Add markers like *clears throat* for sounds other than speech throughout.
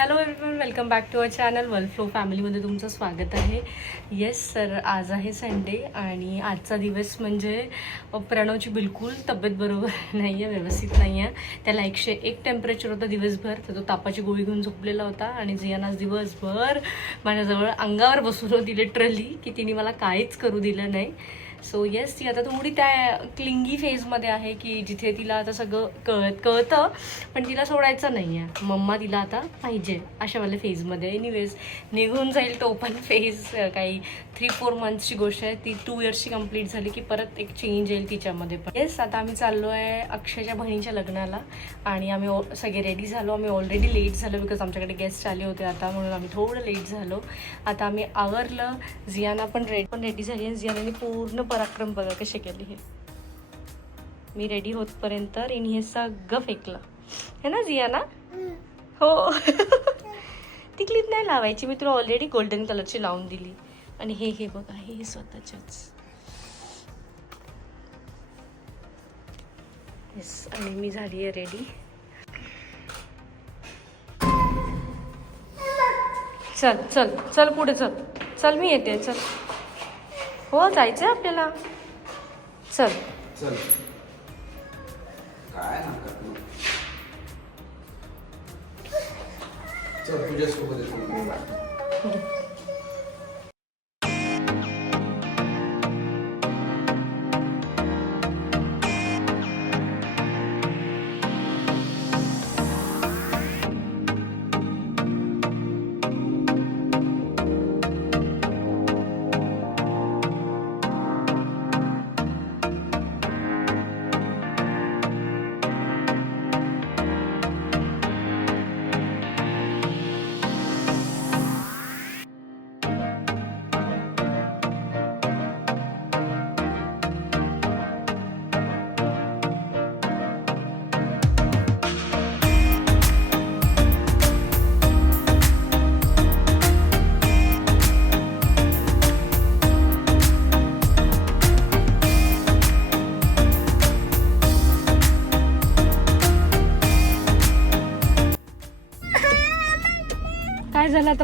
Hello everyone welcome back to our channel world flow फॅमिलीमध्ये तुमचं स्वागत आहे. येस सर आज आहे संडे आणि आजचा दिवस म्हणजे प्रणवची बिलकुल तब्येत बरोबर *laughs* नाही आहे व्यवस्थित नाही आहे त्याला एकशे एक टेम्परेचर होतं दिवसभर तर तो तापाची गोळी घेऊन झोपलेला होता आणि जियानाच आज दिवसभर माझ्याजवळ अंगावर बसून होती लिटरली की तिने मला काहीच करू दिलं नाही. सो येस ती आता थोडी त्या क्लिंगी फेजमध्ये आहे की जिथे तिला आता सगळं कळत कळतं पण तिला सोडायचं नाही आहे मम्मा तिला आता पाहिजे अशावाल्या फेजमध्ये एनिवेज निघून जाईल तो पण फेज काही थ्री फोर मंथ्सची गोष्ट आहे. ती टू इयर्सची कंप्लीट झाली की परत एक चेंज येईल तिच्यामध्ये पण. येस आता आम्ही चाललो आहे अक्षयच्या बहिणीच्या लग्नाला आणि आम्ही all- सगळे रेडी झालो. आम्ही ऑलरेडी लेट झालो बिकॉज आमच्याकडे गेस्ट आले होते आता म्हणून आम्ही थोडं लेट झालो. आता आम्ही आवरलं. जियाना पण रेडी पण रेडी झाली आणि जियानाने पूर्ण पराक्रम बघा कसे केले हे. मी रेडी होतपर्यंत रिन हे सगळं फेकलं. है ना जियाना? हो. ती क्लिप नाही लावायची. मी तुला ऑलरेडी गोल्डन कलरची लावून दिली. आणि हे हे बघा हे हे स्वतःच्याच. येस आणि मी झाली आहे रेडी चल चल चल पुढे चल. चल मी येते चल. हो जायचं आपल्याला. चल. चल. काय? चल तुझ्यासोबत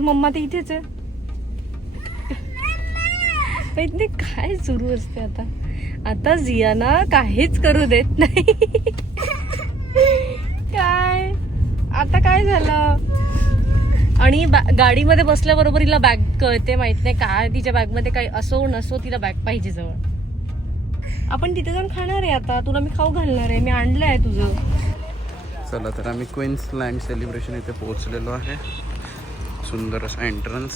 मम्मा तर इथेच आहे. माहीत काय सुरू असते आता? आता जियाना काहीच करू देत नाही. काय? आता काय झालं? आणि बॅ- गाडीमध्ये बसल्याबरोबर हिला बॅग कळते माहीत नाही काय. तिच्या बॅगमध्ये काही असो नसो तिला बॅग पाहिजे जवळ. आपण तिथे जाऊन खाणार आहे आता. तुला मी खाऊ घालणार आहे. मी आणलं आहे तुझं. चला तर आम्ही क्वीन्स लँड सेलिब्रेशन इथे पोहोचलेलो आहे. सुंदर असा एंट्रन्स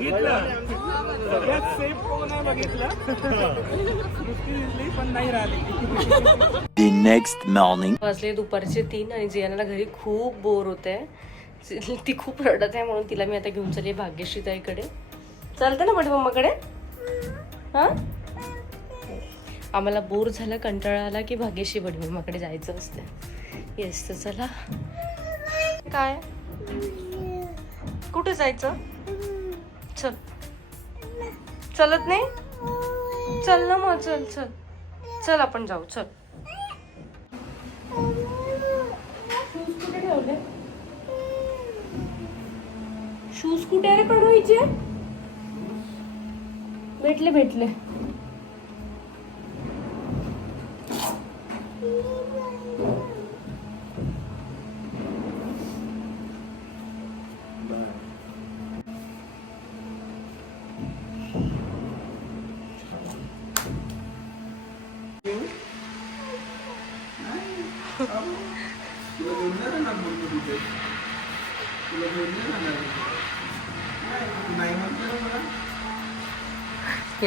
बघितलं? सगळ्यात सेफ कोण आहे बघितलं? दिसली पण नाही राहिली. The next morning. वाजले दुपारचे तीन आणि जियानाला घरी खूप बोर होत आहे ती खूप रडत आहे म्हणून तिला मी आता घेऊन चालली भाग्यश्री ताईकडे. चालतं ना बडी मम्माकडे? हा? आम्हाला बोर झालं कंटाळा आला की भाग्यश्री बडी मम्माकडे जायचं असतं येस तर चला. काय? कुठे जायचं? चल. चलत नाही? चल ना मग चल चल. चल आपण जाऊ चल. शूज कुठे रे पडवायचे? भेटले भेटले.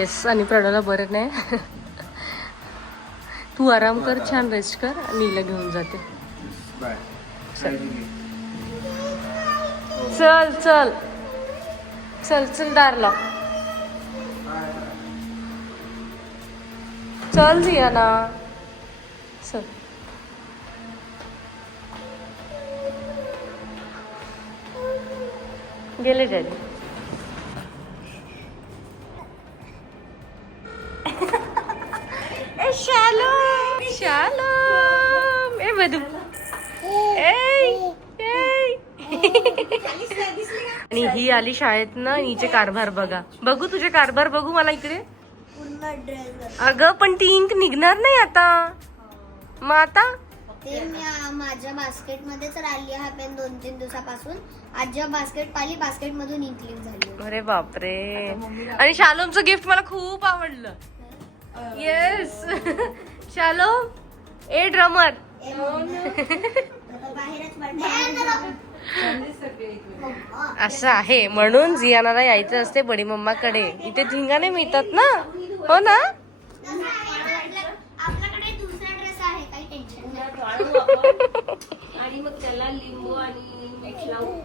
येस आणि प्रणवला बरं नाही. तू आराम कर छान रेस्ट कर आणि हिला घेऊन जाते. चल. चल चल. चल दार लाव चल जिया ना चल. गेले डॅडी ए ए बदू ए ए. आणि ही आली शाळेत ना हिचे कारभार बघा. बघू तुझे कारभार बघू मला इकडे. अगं पण ती इंक निघणार नाही आता. मग आता? ते मी माझ्या बास्केट मध्येच राहिली हा पेन दोन तीन दिवसापासून. आज जेव्हा बास्केट पाहिली बास्केट मधून इन्क्लीन झाली अरे बापरे. आणि शालोमचं गिफ्ट मला खूप आवडलं. Yes *laughs* Shalom a drummer. असं आहे. म्हणून जियानाला यायचं असते बडी मम्माकडे. इथे धिंगाणे मिळतात ना? हो ना आपल्याकडे दुसरा ड्रेस आहे काही नाही आणि मग त्याला लिंबू आणि मीठ लावू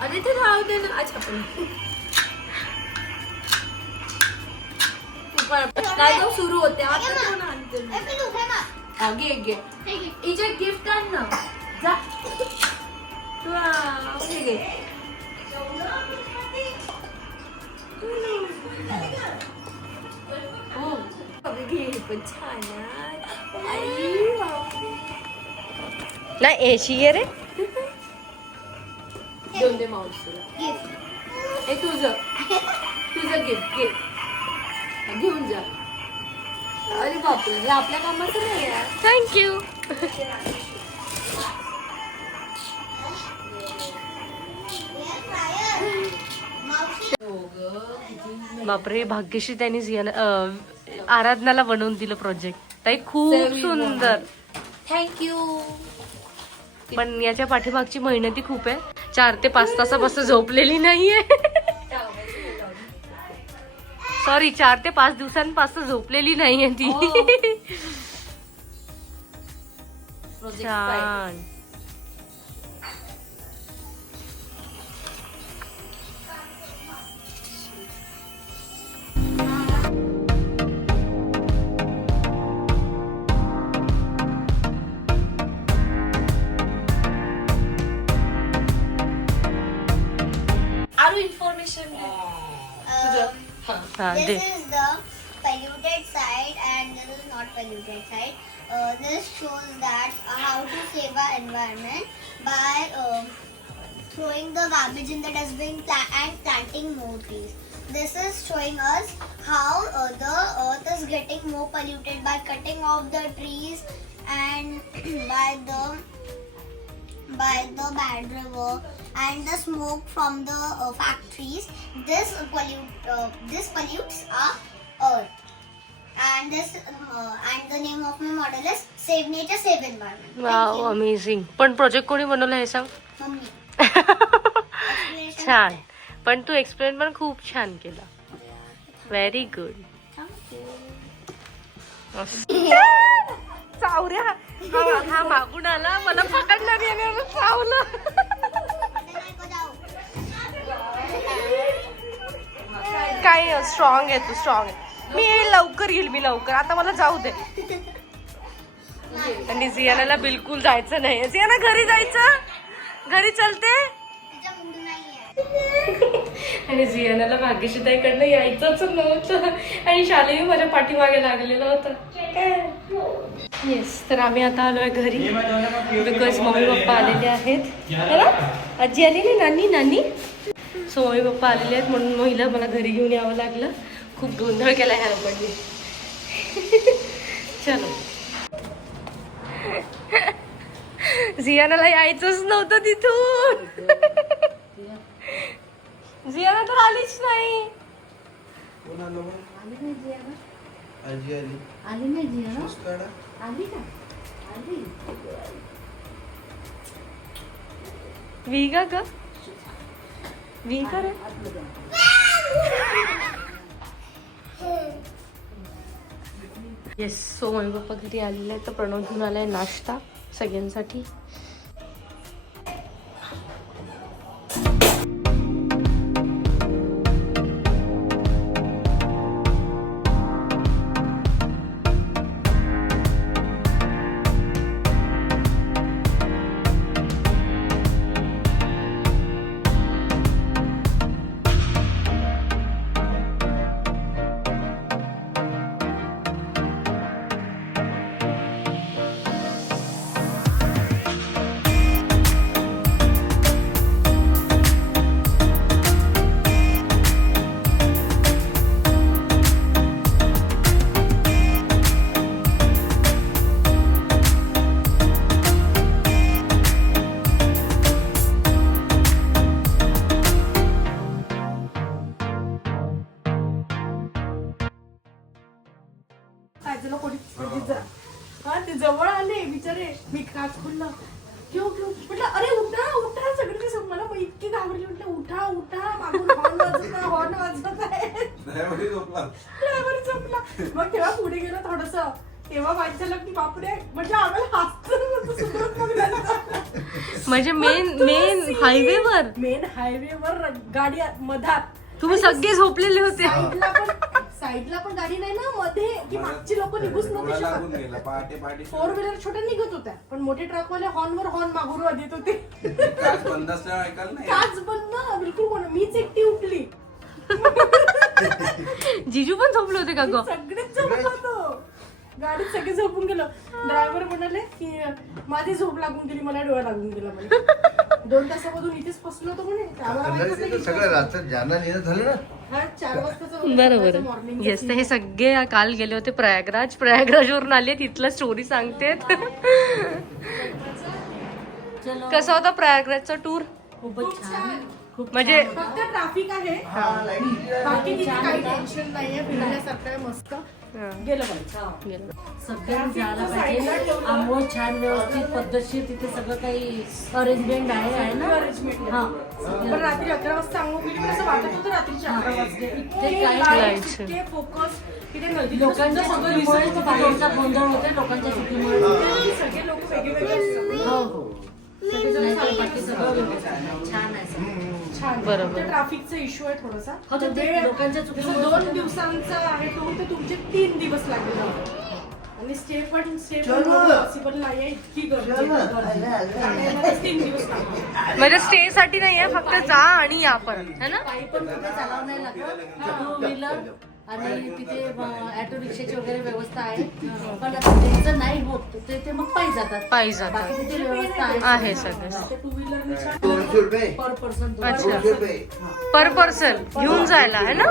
अरे ते राहू दे ना. अच्छा पण. काय गं सुरू होते. आता कोण आणते? घे घे. हिचे गिफ्ट आण ना जा. तू हे घे. हो. अगं घे, पण छान. आई. नाही एशी आहे रे. देऊन दे तुझं. तुझं गिफ्ट घेऊन जा. अरे बापरे हे आपल्या कामाचं नाही थँक्यू बापरे भाग्यश्री त्यांनी आराधनाला बनवून दिलं प्रोजेक्ट ताई खूप सुंदर. थँक्यू पण याच्या पाठीमागची मेहनती खूप आहे. चार ते पाच तासापासून झोपलेली नाहीये. सॉरी चार ते पाच दिवसांपासून झोपलेली नाहीये ती. छान. दे This is the polluted side and this is not polluted side. Uh, this shows that uh, how to save our environment by um throwing the garbage in the dustbin pla- and planting more trees. This is showing us how uh, the earth is getting more polluted by cutting off the trees and *clears throat* by the by the bad river and the smoke from the uh, factories this pollute uh, this pollutes our earth and this uh, and the name of my model is save nature save environment you. Amazing पण project कोणी बनवलं हे सांग mummy छान पण तू explain पण खूप छान केला व्हेरी गुड Thank you. पावऱ्या हा हा मागून आला. मला पकडणार याने पावलं. काय स्ट्रॉंग आहे तू स्ट्रॉंग आहे. मी येईल लवकर येईल मी लवकर. आता मला जाऊ दे. आणि जियानाला बिलकुल जायचं नाही जियाना घरी जायचं? घरी चलते? आणि जियानाला भाग्यशीताईकडनं यायचंच नव्हतं. आणि शालेय माझ्या पाठीमागे लागलेलं होतं. येस तर आम्ही आता आलोय घरी. बिकॉज मम्मी पप्पा आलेले आहेत. है? आजी आली नाही नानी नानी. सो मम्मी पप्पा आलेले आहेत म्हणून महिला मला घरी घेऊन यावं लागलं. खूप गोंधळ केला ह्या लोकांनी. *laughs* चलो. जियानाला यायचंच नव्हतं तिथून. *laughs* जियाना तर आलीच नाही. कोण आलं मग? आजी आली काढा आली. का आली विगा का रे येस सो मम्मी पप्पा घरी आलेले तर प्रणव घेऊन आलाय नाश्ता सगळ्यांसाठी. चला कोणी? हा ते जवळ आले बिचारे. मी काच खुलला. क्यों क्यों म्हटलं अरे उठा उठा. सगळे सग- मला इतकी घाबरली. म्हटलं उठा उठा. मागून हॉर्न वाजत आहे हॉर्न वाजत आहे ड्रायव्हरही झोपला. ड्रायव्हर मग तेव्हा पुढे गेलो थोडस. तेव्हा माहिती झालं की बापरे. म्हणजे आम्हाला हसत म्हणजे मेन मेन हायवेवर मेन हायवेवर गाडी मधात तुम्ही सगळे झोपलेले होते. साईडला पण गाडी नाही ना मध्ये की मागची लोक निघूच नव्हते लागून शकत. गेला पहाटे पहाटे फोर व्हीलर छोट्या निघत होत्या पण मोठे ट्रकवाले हॉर्नवर हॉर्न मागून देत होते. काच बंद असल्यावर ऐकायला नाही काच बंद बिलकुल कोण मीच एकटी उठली. जिजू पण झोपले होते का ग? सगळेच झोपलो होतो. गाडीत सगळे झोपून गेलो. ड्रायव्हर म्हणाले की माझी झोप लागून गेली मला डोळा लागून गेला म्हणे. दोन तासामधून इथेच फसलो होतो म्हणे. आम्हाला माहितच नाही की सगळं रात्र नेणं झालं ना? बरोबर. येस तर हे सगळे काल गेले होते प्रयागराज. प्रयागराजवरून आले तिथलं स्टोरी सांगतेत. कसा होता प्रयागराजचा टूर खूपच छान. म्हणजे फक्त ट्रॅफिक आहे. बाकी काही टेन्शन नाहीये फिरण्यासारखं मस्त. गेलं पाहिजे सगळ्यांनी जायला पाहिजे. आंघोळ छान व्यवस्थित पद्धतशीर तिथे सगळं काही अरेंजमेंट आहे आहे ना? हा. पण रात्री अकरा वाजता आंघोळ केली पण असं वाटत होतं रात्रीचे अकरा वाजले. इतके काही lights, lights. इतके फोकस तिथे नदी लोकांच्या सगळं सुट्टीमुळे दिसत तो होतं. बाहेरचा गोंधळ होते लोकांच्या सुट्टीमुळे. सगळे लोक वेगवेगळे असतात. हो. हो नाही तर बाकी सगळं व्यवस्थित आहे. छान आहे सगळं. छान. बरोबर. ट्रॅफिकचा इश्यू आहे थोडासा. हो, तर ते वेळ- लोकांच्या जसं चुकीमुळे दोन दिवसांचा आहे तो तर तुमचे तीन दिवस लागेल आणि स्टे पण स्टे पण पॉसिबल इतकी गर्दी आहे, गर्दी. जाण्यायेण्यालाच तीन दिवस म्हणजे स्टे साठी नाहीये फक्त जा आणि या परत. है ना? पायी पण कुठे चालावं नाही लागत. टू व्हीलर आणि तिथे ऑटो रिक्षाची वगैरे व्यवस्था आहे. पण आता त्यांचं नाही होत ते ते मग पायी जातात. पायी जातात. बाकी तिथे व्यवस्था आहे. आहे सगळं टू पर पर्सन अच्छा. पर पर्सन घेऊन जायला है ना?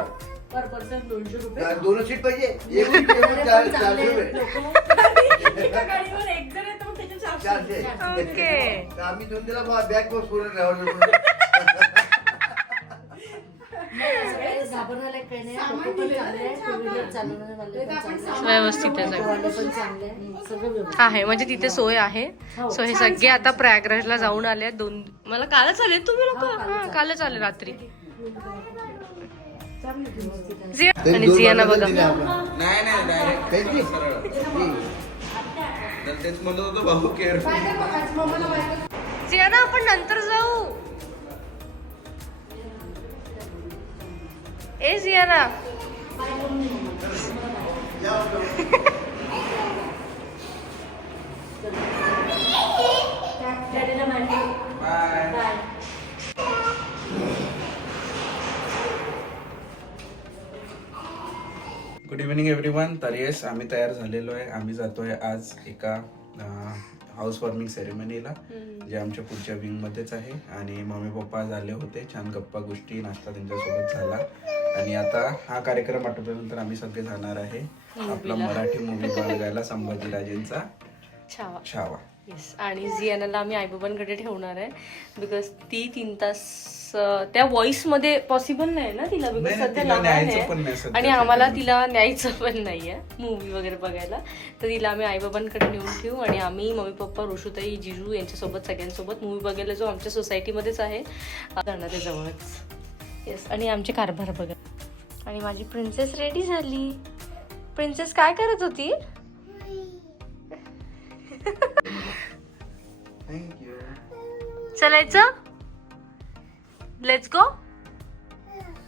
पर पर्सन दोनशे रुपये. दोन सीट पाहिजे. गाडीवर एक जण येतो त्याचे चारशे ओके. आम्ही दोन दिला बॅग वर सोडून ड्रायव्हर घाबरण्याला काही नाही लोक पण चांगले आहे टू व्हीलर. व्यवस्थित आहे म्हणजे तिथे सोय आहे. सो हे सगळे आता प्रयागराजला जाऊन आले आहेत. दोन. मला कालच आले तुम्ही लोक? हा कालच आले. रात्री. जिया- आणि जियाना बघा. नाही नाही डायरेक्ट त्यांची? सरळ. तर तेच म्हणत होतो भाऊ केअर जियाना आपण नंतर जाऊ. ए गुड इव्हिनिंग एव्हरीवन तर येस आम्ही तयार झालेलो आहे. आम्ही जातोय आज एका हाऊस वॉर्मिंग सेरेमनीला जे आमच्या पुढच्या विंग मध्येच आहे. आणि मम्मी पप्पा आले होते. छान गप्पा गोष्टी नाश्ता त्यांच्यासोबत झाला. आणि आता हा कार्यक्रम आटोपल्यानंतर आम्ही सगळे जाणार आहे आपला मराठी मूवी बघायला संभाजीराजेंचा छावा. छावा. येस आणि जियानाला आम्ही आईबाबांकडे ठेवणार आहे. बिकॉज ती तीन तास त्या व्हॉइसमध्ये पॉसिबल नाही ना तिला? बिकॉज नाही, नाही, सध्या लहान नाही आहे आणि आम्हाला. तिला न्यायचं पण नाहीये. मूवी वगैरे बघायला. तर तिला आम्ही आईबाबांकडे नेऊन ठेवू. आणि आम्ही मम्मी पप्पा ऋषुताई जिजू यांच्यासोबत सगळ्यांसोबत मूवी बघायला जो आमच्या सोसायटीमध्येच आहे जाणार आहे जवळच. येस आणि आमचे कारभार बघा. आणि माझी प्रिन्सेस रेडी झाली. प्रिन्सेस काय करत होती? चलायचं? लेट्स गो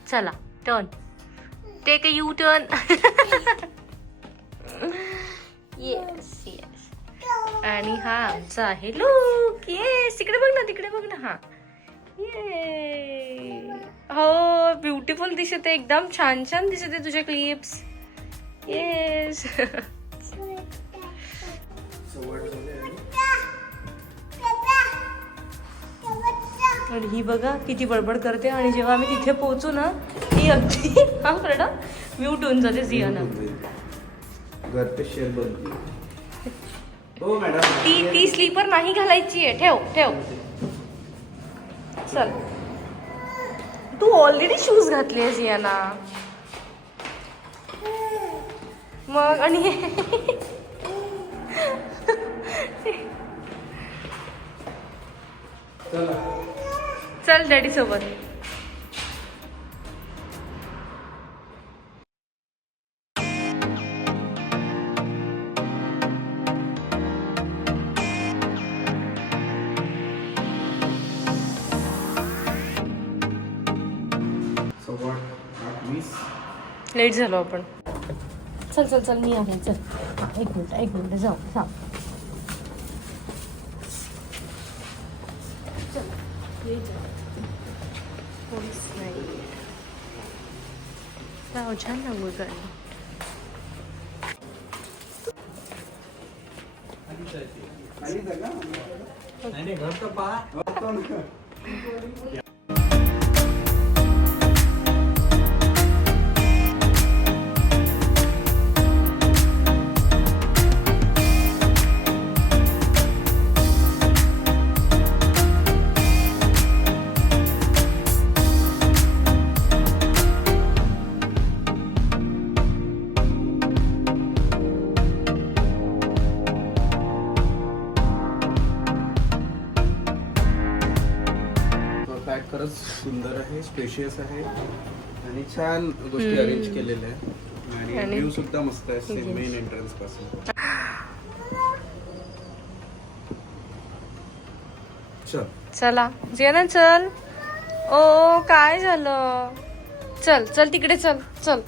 चला turn take a U turn yes yes आणि हा आमचा आहे. लुक येस तिकडे बघ ना तिकडे बघ ना हा. हो ब्युटिफुल दिसते एकदम छान छान दिसते तुझे क्लिप्स येस आणि ही बघा किती बडबड करते आणि जेव्हा आम्ही तिथे पोहोचू ना ही अगदी हा प्रणा म्यूट होऊन जाते बंद हो ती ती स्लीपर नाही घालायची आहे. ठेव ठेव. चल. तू ऑलरेडी शूज घातले जियाना मग आणि चल डॅडी सोबत. लेट झालो आपण. चल चल चल मी आहे. चल. एक मिनिट एक मिनिट. जाऊ चल. कोणीच नाही. जाऊ छान काढली पॅक खरंच सुंदर आहे स्पेशियस आहे आणि छान गोष्टी अरेंज केलेल्या आहे आणि व्ह्यू सुद्धा मस्त आहे मेन एंट्रन्सपासून. चल. चला. जियाना चल. ओ काय झालं? चल चल तिकडे चल चल.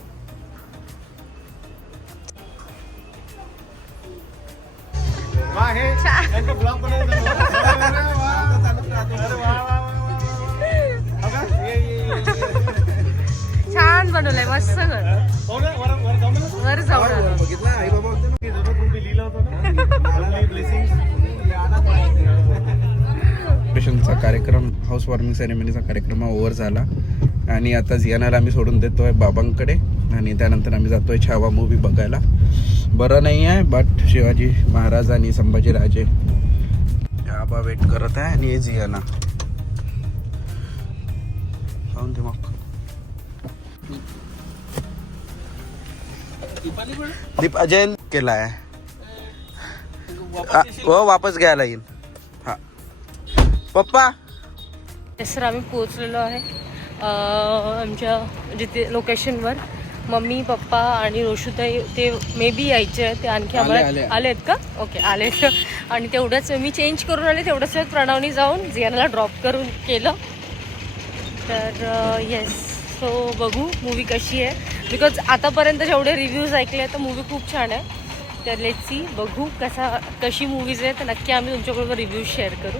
छान बनवलंय मस्त वर जाऊन बघितलं आई बाबा सेलिब्रेशनचा कार्यक्रम हाऊस वॉर्मिंग सेरेमनीचा कार्यक्रम हा ओव्हर झाला. आणि आता जियानाला आम्ही सोडून देतोय बाबांकडे. आणि त्यानंतर आम्ही जातोय छावा मूवी बघायला. बरं नाही आहे बट शिवाजी महाराज आणि संभाजीराजे आबा वेट करत आहे आणि हे जियाना. पाहून दे मग. दीप अजय केला आहे आ, हो वापस घ्यायला येईल. हा. पप्पा? सर आम्ही पोहोचलेलो आहे अं, आमच्या जिथे लोकेशनवर मम्मी पप्पा आणि रोशुताई ते मे बी यायचे आहेत ते आणखी आम्हाला आले. आले आहेत का? ओके आले. *laughs* आणि तेवढंच मी चेंज करून आले तेवढंच प्रणवनी जाऊन जियानाला ड्रॉप करून केलं. तर येस सो बघू मूवी कशी आहे. बिकॉज आतापर्यंत जेवढे रिव्ह्यूज ऐकले तर मूवी खूप छान आहे. तर लेट सी बघू कसा कशी मूवीज आहे तर नक्की आम्ही तुमच्याबरोबर रिव्ह्यूज शेअर करू.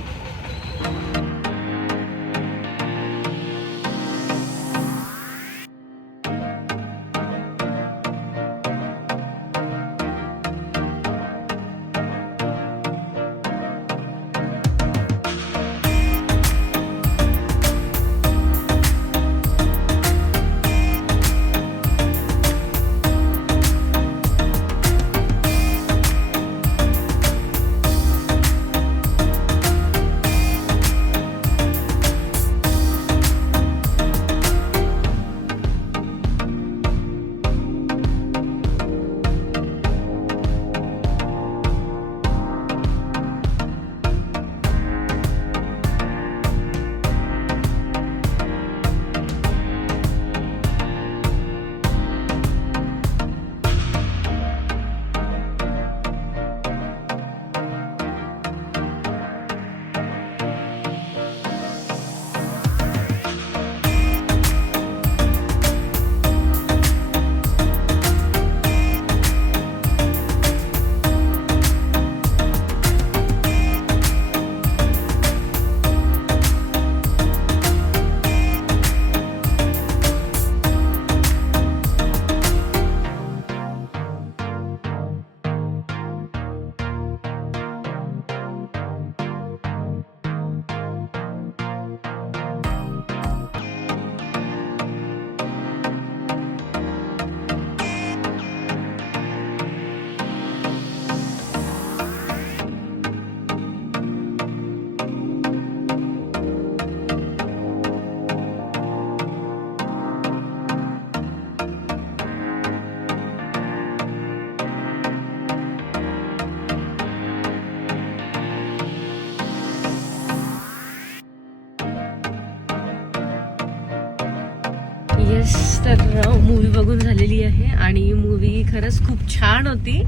तर मूवी बघून झालेली आहे. आणि मूवी खरंच खूप छान होती.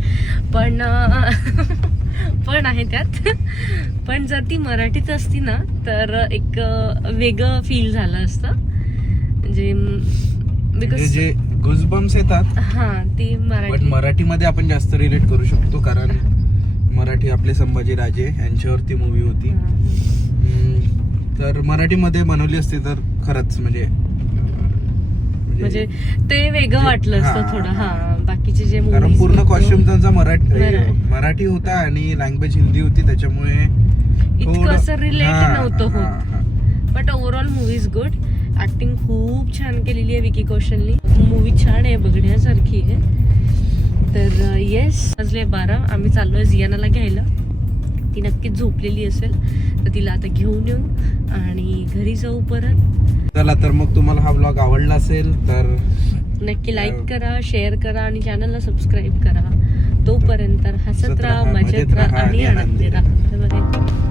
पण *laughs* पण आहे त्यात. पण जर ती मराठीत असती ना तर एक वेगळं फील झालं असतं. म्हणजे म्हणजे बिकॉज जे गुजबम्स येतात हा ती बट मराठी मराठीमध्ये आपण जास्त रिलेट करू शकतो कारण मराठी आपले संभाजी राजे यांच्यावरती मूवी होती. तर मराठीमध्ये बनवली असती तर खरंच म्हणजे म्हणजे ते वेगळं वाटलं असतं थोडं हा. बाकीचे जे कारण पूर्ण कॉस्ट्युम त्यांचा मराठी मराठी. होता आणि लँग्वेज हिंदी होती त्याच्यामुळे इतकं असं रिलेट नव्हतं हा, होत. But overall movie is good acting खूप छान केलेली आहे विकी कौशलनी. मूवी छान आहे बघण्यासारखी आहे. तर येस वाजले बारा. आम्ही चाललोय जियानाला घ्यायला. ती नक्कीच झोपलेली असेल तर तिला आता घेऊन येऊ आणि घरी जाऊ परत. चला तर मग तुम्हाला हा ब्लॉग आवडला असेल तर नक्की लाईक करा शेअर करा आणि चॅनलला सबस्क्राईब करा. तोपर्यंत हसत राहा मजेत राहा आणि आनंदी राहा